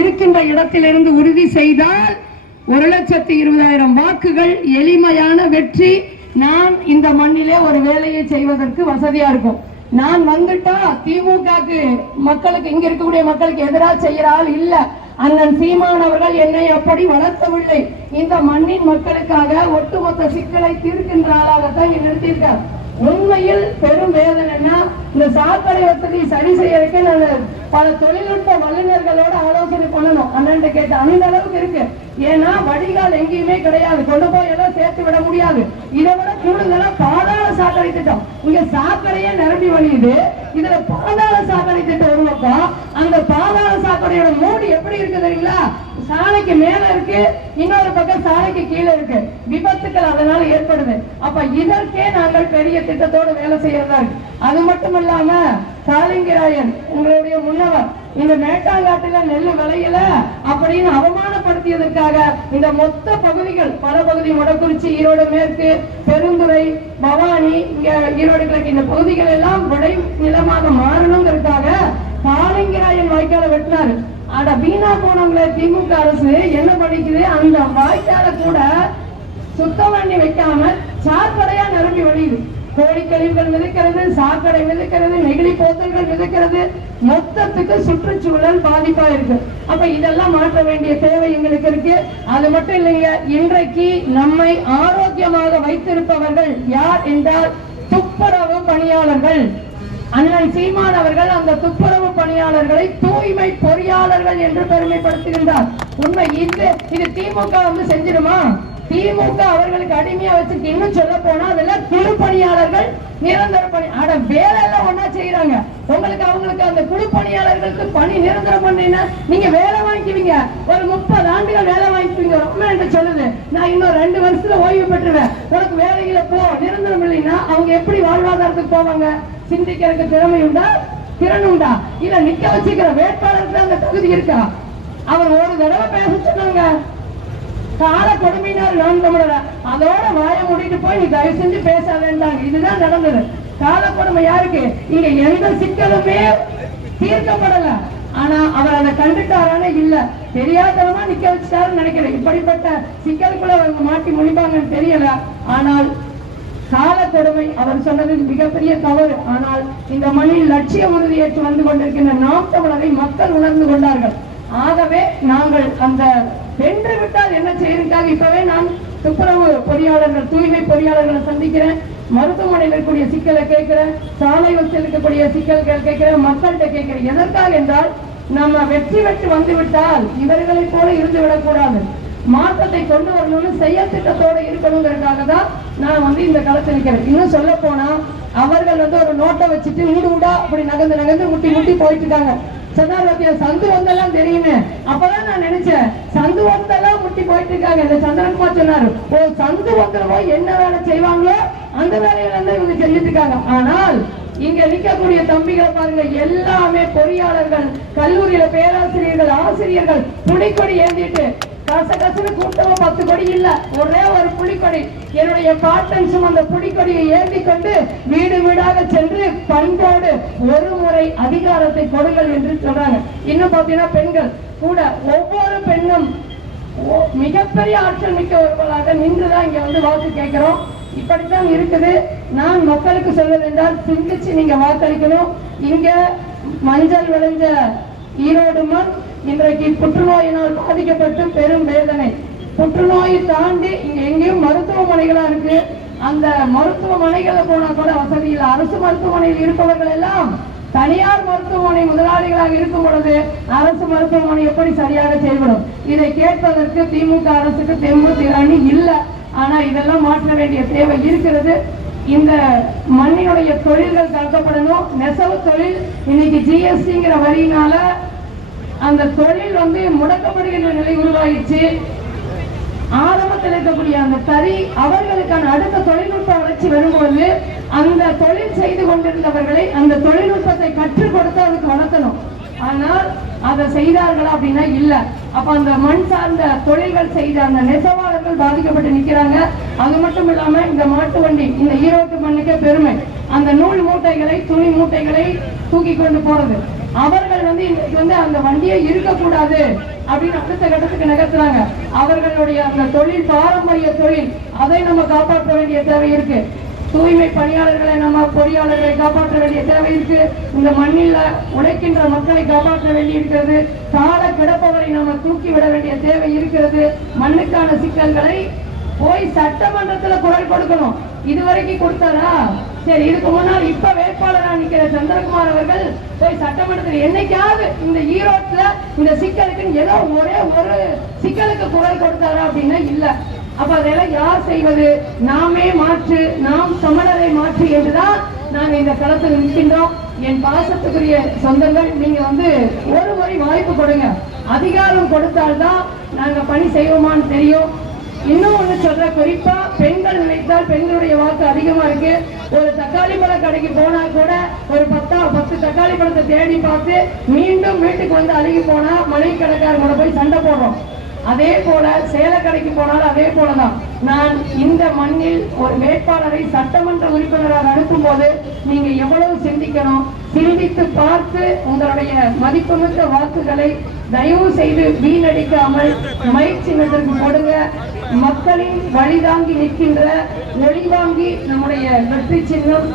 இருக்கின்ற இடத்திலிருந்து உறுதி செய்தால் 1,20,000 வாக்குகள் எளிமையான வெற்றி. நான் இந்த மண்ணிலே ஒரு வேலையை செய்வதற்கு வசதியா இருக்கும். நான் வந்துட்டா திமுகக்கு மக்களுக்கு, இங்க இருக்கக்கூடிய மக்களுக்கு எதிராக செய்யற ஆள் இல்ல. அண்ணன் சீமான் அவர்கள் என்னை அப்படி வளர்த்தவில்லை. இந்த மண்ணின் மக்களுக்காக ஒட்டுமொத்த சிக்கலை தீர்க்கின்ற ஆளாகத்தான் நிறுத்தியிருக்கார். உண்மையில் பெரும் வேதனைன்னா, இந்த சாக்கடை வசதி சரி செய்யறதுக்கு நான் பல தொழில்நுட்ப வல்லுநர்களோட ஆலோசனை பண்ணணும். அண்ணன் கேட்ட அந்த அளவுக்கு இருக்கு. ஏன்னா வடிகால் எங்கேயுமே கிடையாது, கொண்டு போய் எல்லாம் சேர்த்து விட முடியாது. இதை விட கூடுதலா பாதாள சாக்கடை திட்டம், இங்க சாக்கடையே நிரம்பி வழியுது, இதுல பாதாள சாக்கடை திட்டம் உருவாக்கம். அந்த பாதாள சாக்கடையோட மூடி எப்படி இருக்கு தெரியுங்களா? சாலைக்கு மேல இருக்கு, இன்னொரு பக்கம் சாலைக்கு கீழே இருக்கு. விபத்துக்கள் அதனால ஏற்படுது. அப்ப இதற்கே நாங்கள் பெரிய திட்டத்தோடு வேலை செய்யறதா இருக்கு. அது மட்டும் இல்லாம காலிங்கராயன் உங்களுடைய முன்னவர் இந்த மேட்டாங்காட்டுல நெல் விளையல அப்படின்னு அவமானப்படுத்தியதற்காக இந்த மொத்த பகுதிகள், பல பகுதி, மொடக்குறிச்சி, ஈரோடு மேற்கு, பெருந்துறை, பவானி, இங்க ஈரோடு கிழக்கு, இந்த பகுதிகள் எல்லாம் விளை நிலமாக மாறணுங்கிறதுக்காக காலிங்கராயன் வாய்க்கால வெட்டினாரு. அட வீணா போனவங்கள திமுக அரசு என்ன பண்ணிக்குது? அந்த வாய்க்கால கூட சுத்தம் பண்ணி வைக்காம சாக்கடையா நிரம்பி வழியுது. கோழிக்கழிவுகள் மிதக்கிறது, சாக்கடை மிதக்கிறது, நெகிழி போத்தல்கள் மிதக்கிறது. மொத்தத்துக்கு சுற்றுச்சூழல் பாதிப்பா இருக்கு. அப்ப இதெல்லாம் மாற்ற வேண்டிய தேவை எங்களுக்கு இருக்கு. அது மட்டும் இல்லைங்க, இன்றைக்கு நம்மை ஆரோக்கியமாக வைத்திருப்பவர்கள் யார் என்றால் துப்புரவு பணியாளர்கள். அண்ணன் சீமான் அவர்கள் அந்த துப்புரவு பணியாளர்களை தூய்மை பொறியாளர்கள் என்று பெருமைப்படுத்துகின்றார். உண்மை இது திமுக வந்து செஞ்சிடுமா? திமுக அவர்களுக்கு அடிமையா வச்சுட்டு, இன்னும் சொல்ல போனா அதெல்லாம் குழு பணியாளர்கள், நிரந்தர பணி. ஆனா வேலை எல்லாம் ஒன்னா செய்யறாங்க. உங்களுக்கு அவங்களுக்கு அந்த குழு பணியாளர்களுக்கு பணி நிரந்தரம் பண்ணீங்கன்னா நீங்க வேலை வாங்கிக்குவீங்க. ஒரு 30 ஆண்டுகள் வேலை வாங்கிக்குவீங்க. ரொம்ப என்று சொல்லுது, நான் இன்னும் 2 வருஷத்துல ஓய்வு பெற்றுவேன், உனக்கு வேலையில போ, நிரந்தரம் இல்லைன்னா அவங்க எப்படி வாழ்வாதாரத்துக்கு போவாங்க? சிந்திக்கிறதுக்கு திறமை உண்டா? திறன் உண்டா? இல்ல நிக்க வச்சுக்கிற வேட்பாளருக்கு அந்த தகுதி இருக்கா? அவர் ஒரு தடவை பேச சொன்னாங்க, கால கொடுமையினால் நான் தமிழர, அதோட வாய மூடிட்டு போய் நீ தயவு செஞ்சு பேச வேண்டாங்க. இதுதான் நடந்தது. கால கொடுமை யாருக்கு? இங்க எந்த சிக்கலுமே தீர்க்கப்படல. ஆனா அவர் அதை கண்டுட்டாரானே இல்ல, தெரியாதவமா நிக்க வச்சுட்டாருன்னு நினைக்கிறேன். இப்படிப்பட்ட சிக்கலுக்குள்ள அவங்க மாட்டி முடிப்பாங்கன்னு தெரியல. ஆனால் கால கொடுமை அவர் சொன்னது மிகப்பெரிய தவறு. ஆனால் இந்த மண்ணில் லட்சிய உறுதியேற்று வந்து கொண்டிருக்கின்ற நாம் தமிழரை மக்கள் உணர்ந்து கொண்டார்கள். ஆகவே நாங்கள் அந்த வென்று விட்டால் என்ன செய்யறதுக்காக இப்பவே நான் துப்புரவு பொறியாளர்கள், தூய்மை பொறியாளர்களை சந்திக்கிறேன். மருத்துவமனையில் இருக்கக்கூடிய சிக்கலை கேட்கிறேன், சாலை வசதியில் இருக்கக்கூடிய சிக்கல்கள் கேட்கிறேன், மக்கள்கிட்ட கேட்கிறேன். எதற்காக என்றால் நம்ம வெற்றி பெற்று வந்து விட்டால் இவர்களை போல இருந்து விடக்கூடாது. மாற்றத்தை கொண்டு வரணும்னு செயல் திட்டத்தோடு இருக்கணுங்கிறதுக்காக தான் நான் வந்து இந்த களத்தில் இருக்கிறேன். இன்னும் சொல்ல போனா அவர்கள் வந்து ஒரு நோட்டை வச்சுட்டு ஊடு ஊடா அப்படி நகர்ந்து நகர்ந்து முட்டி முட்டி போயிட்டு இருக்காங்க. சொன்னார் சந்து வந்தெல்லாம் தெரியுமே. அப்பதான் நான் நினைச்சேன், சந்து வந்தெல்லாம் முட்டி போயிட்டு இருக்காங்க. இந்த சந்திரகுமார் சொன்னாரு, ஓ சந்து வந்தல போய் என்ன வேலை செய்வாங்களோ அந்த வேலையில இருந்து இவங்க செஞ்சுட்டு இருக்காங்க. ஆனால் இங்க நிற்கக்கூடிய தம்பிகளை பாருங்க, எல்லாமே பொறியாளர்கள், கல்லூரியில பேராசிரியர்கள், ஆசிரியர்கள் புலிக்கொடி ஏந்திட்டு கசகசன்னு கூட்டமா 10 கொடி இல்ல, ஒரே ஒரு புலிக்கொடி. என்னுடைய பாட்டன்ஸும் அந்த புலிக்கொடியை ஏந்தி கொண்டு வீடு வீடாக சென்று பண்போடு ஒரு முறை அதிகாரத்தை கொடுங்கள் என்று சொல்றாங்க. இன்னும் பாத்தீங்கன்னா பெண்கள் கூட, ஒவ்வொரு பெண்ணும் மிகப்பெரிய ஆற்றல் மிக்கவர்களாக நின்றுதான் இங்க வந்து வாக்கு கேட்கிறோம். இப்படித்தான் இருக்குது. நான் மக்களுக்கு சொல்வது என்றால், சிந்திச்சு நீங்க வாக்களிக்கணும். இங்க மஞ்சள் விளைஞ்ச ஈரோடு மண் இன்றைக்கு புற்றுநோயினால் பாதிக்கப்பட்டு பெரும் வேதனை. புற்றுநோயை தாண்டி இங்க எங்கேயும் மருத்துவமனைகளா இருக்கு. அந்த மருத்துவமனைகளை போனா கூட வசதி இல்லை. அரசு மருத்துவமனையில் இருப்பவர்கள் எல்லாம் தனியார் மருத்துவமனை முதலாளிகளாக இருக்கும் பொழுது அரசு மருத்துவமனை எப்படி சரியாக செயல்படும்? இதை கேட்பதற்கு திமுக அரசுக்கு தெம்பு திராணி இல்லை. ஆனா இதெல்லாம் மாற்ற வேண்டிய தேவை இருக்கிறது. இந்த மண்ணினுடைய தொழில்கள் கலக்கப்படணும். நெசவு தொழில் இன்னைக்கு ஜிஎஸ்டிங்கிற வரியினால அந்த தொழில் வந்து முடக்கப்படுகின்ற நிலை உருவாகிடுச்சு. ஆரம்பத்தில் இருக்கக்கூடிய அந்த தறி அவர்களுக்கான அடுத்த தொழில்நுட்ப வளர்ச்சி வரும்போது அந்த தொழில் செய்து கொண்டிருந்தவர்களை அந்த தொழில்நுட்பத்தை கற்றுக் கொடுத்து அதுக்கு வளர்த்தணும். ஆனால் அதை செய்தார்களா அப்படின்னா இல்ல. அப்ப அந்த மண் சார்ந்த தொழில்கள் செய்த அந்த நெசவாளர்கள் பாதிக்கப்பட்டு நிக்கிறாங்க. அது மட்டும் இல்லாம இந்த மாட்டு வண்டி, இந்த ஈரோட்டு மண்ணுக்கே பெருமை, அந்த நூல் மூட்டைகளை, துணி மூட்டைகளை தூக்கி கொண்டு போறது. அவர்கள் இன்னைக்கு அந்த வண்டியை இருக்கக்கூடாது அப்படின்னு அடுத்த கட்டத்துக்கு நகர்த்துறாங்க. அவர்களுடைய அந்த தொழில் பாரம்பரிய தொழில், அதை நம்ம காப்பாற்ற வேண்டிய தேவை இருக்கு. தூய்மை பணியாளர்களை, நம்ம பொறியாளர்களை காப்பாற்ற வேண்டிய தேவை இருக்கு. இந்த மண்ணில் உழைக்கின்ற மக்களை காப்பாற்ற வேண்டி இருக்கிறது. சால கிடப்பவரை நம்ம தூக்கி விட வேண்டிய தேவை இருக்கிறது. மண்ணுக்கான சிக்கல்களை போய் சட்டமன்றத்துல குரல் கொடுக்கணும். இதுவரைக்கும் கொடுத்தாரா? சரி, இதுக்கு முன்னால் இப்ப வேட்பாளராக நிக்கிற சந்திரகுமார் அவர்கள் போய் சட்டமன்றத்தில் என்னைக்காவது இந்த ஈரோட்டுல இந்த சிக்கலுக்கு ஏதோ ஒரே ஒரு சிக்கலுக்கு குரல் கொடுத்தாரா அப்படின்னா இல்ல. அப்ப அதெல்லாம் யார் செய்வது? நாமே மாற்று, நாம் தமிழரை மாற்று என்றுதான் நாங்க இந்த களத்தில் நிற்கின்றோம். என் பாசத்துக்குரிய சொந்தங்கள், நீங்க ஒரு முறை வாய்ப்பு கொடுங்க. அதிகாரம் கொடுத்தால்தான் நாங்க பணி செய்வோமான்னு தெரியும். இன்னும் ஒண்ணு சொல்ற, குறிப்பா பெண்கள் நினைத்தால் பெண்களுடைய வாக்கு அதிகமா இருக்கு. ஒரு தக்காளி பழ கடைக்கு போனா கூட ஒரு 10 தக்காளி பழத்தை தேடி பார்த்து மீண்டும் வீட்டுக்கு அழுகி போனா மளிகை கடைக்காரங்களோட போய் சண்டை போடுறோம். அதே போல சேல கடைக்கு போனாலும் அதே போலதான். நான் இந்த மண்ணில் ஒரு வேட்பாளரை சட்டமன்ற உறுப்பினராக அனுப்பும் போது நீங்க எவ்வளவு சிந்திக்கணும், சிந்தித்து பார்த்து உங்களுடைய மதிப்புமிக்க வாக்குகளை தயவு செய்து வீணடிக்காமல் மைக் சின்னத்திற்கு கொடுங்க. மக்களின் வழிதாங்கி நிற்கின்ற ஒளிவாங்கி நம்முடைய வெற்றி சின்னம்.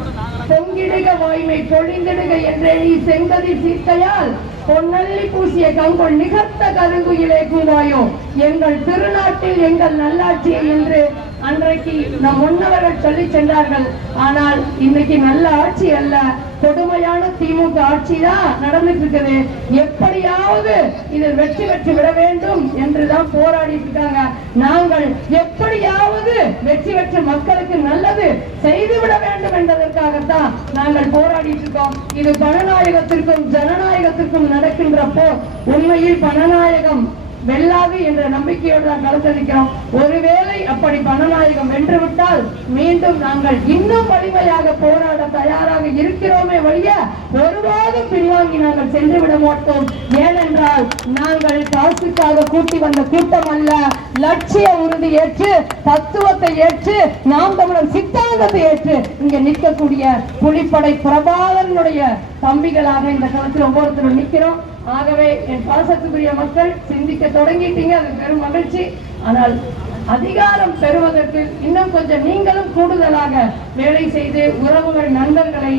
பொங்கிடுக வாய்மை பொழிந்திடுக என்றே நீ செங்கதிர் சீர்க்கையால் பொன்னல்லி பூசிய கங்கொள் நிகர்த்த கருங்குயிலே கூவாயோ எங்கள் திருநாட்டில் எங்கள் நல்லாட்சியை என்று அன்றைக்கு நம் முன்னவர்கள் சொல்லி சென்றார்கள். ஆனால் இன்னைக்கு நல்ல ஆட்சி அல்ல, கொடுமையான திமுக ஆட்சி தான் நடந்துட்டு இருக்குது. எப்படியாவது இதில் வெற்றி பெற்று விட வேண்டும் என்றுதான் போராடி இருக்காங்க. நாங்கள் எப்படியாவது வெற்றி பெற்று மக்களுக்கு நல்லது செய்துவிட வேண்டும் என்பதற்காகத்தான் நாங்கள் போராடி இருக்கோம். இது பணநாயகத்திற்கும் ஜனநாயகத்திற்கும் நடக்கின்ற போர். உண்மையில் பணநாயகம் வெல்லாது என்ற நம்பிக்கையோடு தான் களத்தளிக்கிறோம். ஒருவேளை அப்படி பணநாயகம் வென்றுவிட்டால் மீண்டும் நாங்கள் இன்னும் வலிமையாக போராட தயாராக இருக்கிறோமே வழிய ஒருபோதும் பின்வாங்கி நாங்கள் சென்று விட மாட்டோம். ஏனென்றால் நாங்கள் காசுக்காக கூட்டி வந்த கூட்டம் அல்ல. லட்சிய உறுதி ஏற்று, தத்துவத்தை ஏற்று, நாம் தமிழர் சித்தாந்தத்தை ஏற்று இங்க நிற்கக்கூடிய புலிப்படை பிரபாகரனுடைய தம்பிகளாக இந்த களத்தில் ஒவ்வொருத்தரும் நிற்கிறோம். ஆகவே என் பாசத்துக்குரிய மக்கள் சிந்திக்க தொடங்கிட்டீங்க, அது பெரும் மகிழ்ச்சி. ஆனால் அதிகாரம் பெறுவதற்கு இன்னும் கொஞ்சம் நீங்களும் கூடுதலாக வேலை செய்து உறவுகள், நண்பர்களை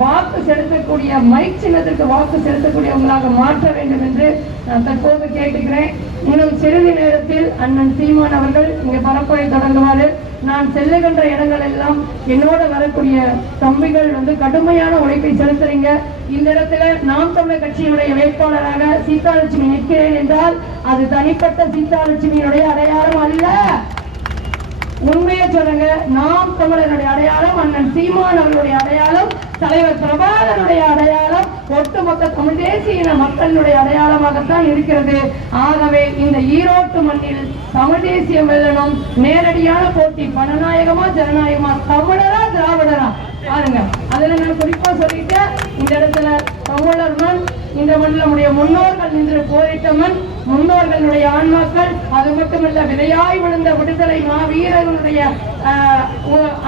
வாக்கு செலுத்தக்கூடிய மைக் சின்னத்திற்கு வாக்கு செலுத்தக்கூடியவங்களாக மாற்ற வேண்டும் என்று நான் தற்போது கேட்டுக்கிறேன். இன்னும் சிறிது நேரத்தில் அண்ணன் சீமான் அவர்கள் இங்கே பரப்புரை தொடங்குவாரு. நான் செல்லுகின்ற இடங்கள் எல்லாம் என்னோட வரக்கூடிய தம்பிகள் கடுமையான உழைப்பை செலுத்துறீங்க. இந்த இடத்துல நாம் தமிழர் கட்சியினுடைய வேட்பாளராக சீதாலட்சுமி நிற்கிறேன் என்றால் அது தனிப்பட்ட சீதாலட்சுமியினுடைய அடையாளம் அல்ல. உண்மையை சொல்லுங்க, நாம் தமிழருடைய அடையாளம், அண்ணன் சீமான் அவர்களுடைய அடையாளம், தலைவர் பிரபாகரனுடைய அடையாளம், ஒட்டுமொத்த தமிழ் தேசிய மக்களுடைய அடையாளமாகத்தான் இருக்கிறது. ஆகவே இந்த ஈரோட்டு மண்ணில் தமிழ் தேசியம் வெல்லணும். நேரடியான போட்டி, பணநாயகமா ஜனநாயகமா, தமிழரா திராவிடரா பாருங்க. அதுல நான் குறிப்பா சொல்லிட்டேன், இந்த இடத்துல தமிழர் மண், இந்த மண்ணில் நம்முடைய முன்னோர்கள் நின்று போரிட்ட மண், முன்னோர்களுடைய ஆன்மாக்கள், அது மட்டுமல்ல விதையாய் விழுந்த விடுதலை மாவீரர்களுடைய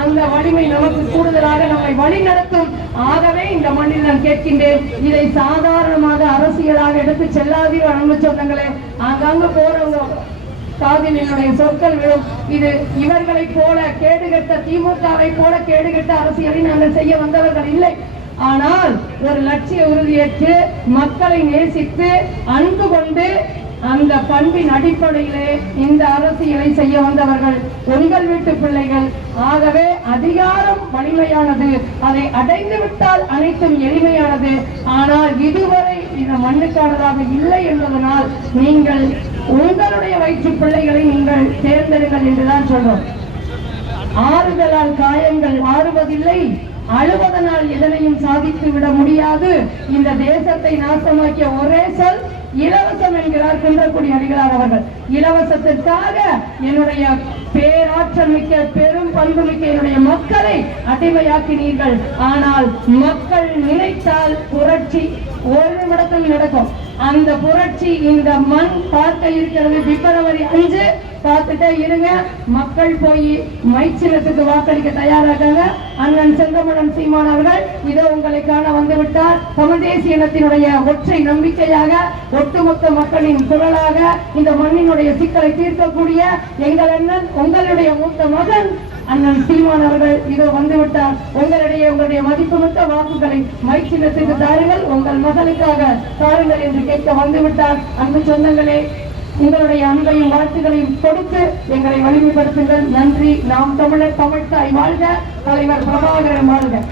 அந்த வலிமை நமக்கு கூடுதலாக நம்மை வழி நடத்தும். ஆகவே இந்த மண்ணில் நான் கேட்கின்றேன், இதை சாதாரணமாக அரசியலாக எடுத்து செல்லாதீர் அன்பு சொந்தங்களே. ஆங்காங்க போறவங்க காதில் என்னுடைய சொற்கள் விழும். இது இவர்களை போல கேடுகட்ட திமுகவை போல கேடுகட்ட அரசியலை நாங்கள் செய்ய வந்தவர்கள் இல்லை. ஆனால் ஒரு லட்சிய உறுதியேற்று மக்களை நேசித்து அன்பு கொண்டு அந்த பண்பின் அடிப்படையிலே இந்த அரசியலை செய்ய வந்தவர்கள் உங்கள் வீட்டு பிள்ளைகள். ஆகவே அதிகாரம் வலிமையானது, அதை அடைந்து விட்டால் அனைத்தும் எளிமையானது. ஆனால் இதுவரை இந்த மண்ணுக்கானதாக இல்லை என்பதனால் நீங்கள் உங்களுடைய வயிற்று பிள்ளைகளை நீங்கள் தேர்ந்தெடுங்கள் என்றுதான் சொல்றோம். ஆறுதலால் காயங்கள் ஆறுவதில்லை, அழுவதனால் எதனையும் சாதித்து விட முடியாது. இந்த தேசத்தை நாசமாக்கிய ஒரே சொல் இலவசம் என்கிறார் குன்றக்குடி அடிகளார் அவர்கள். இலவசத்திற்காக என்னுடைய பேராற்றல் மிக்க பெரும் பண்பு மிக்க என்னுடைய மக்களை அடிமையாக்கினீர்கள். ஆனால் மக்கள் நினைத்தால் புரட்சி ஒரு நிமிடத்தில் நடக்கும். அந்த புரட்சி இந்த மண் பார்க்க இருக்கிறது. பிப்ரவரி 5 பார்த்துட்டே இருங்க. மக்கள் போய் மைச்சினத்துக்கு வாக்களிக்க தயாராக. அண்ணன் செந்தமிழன் சீமான் அவர்கள் இதோ உங்களை காண வந்து விட்டார். தமிழ் தேசிய இனத்தினுடைய ஒற்றை நம்பிக்கையாக, ஒட்டுமொத்த மக்களின் குரலாக, இந்த மண்ணினுடைய சிக்கலை தீர்க்கக்கூடிய எங்கள் அண்ணன், உங்களுடைய மூத்த மகன் அண்ணன் சீமான் அவர்கள் இதோ வந்துவிட்டார். உங்களுடைய மதிப்புமிக்க வாக்குகளை மைச்சினத்துக்கு தாருங்கள், உங்கள் மகளுக்காக தாருங்கள் என்று கேட்க வந்துவிட்டார். அன்பு சொந்தங்களே, உங்களுடைய அன்பையும் வாழ்த்துக்களையும் கொடுத்து எங்களை வலிமைப்படுத்துங்கள். நன்றி. நாம் தமிழர், தமிழ்த்தாய் வாழ்க. தலைவர் பிரபாகரன் வாழ்க.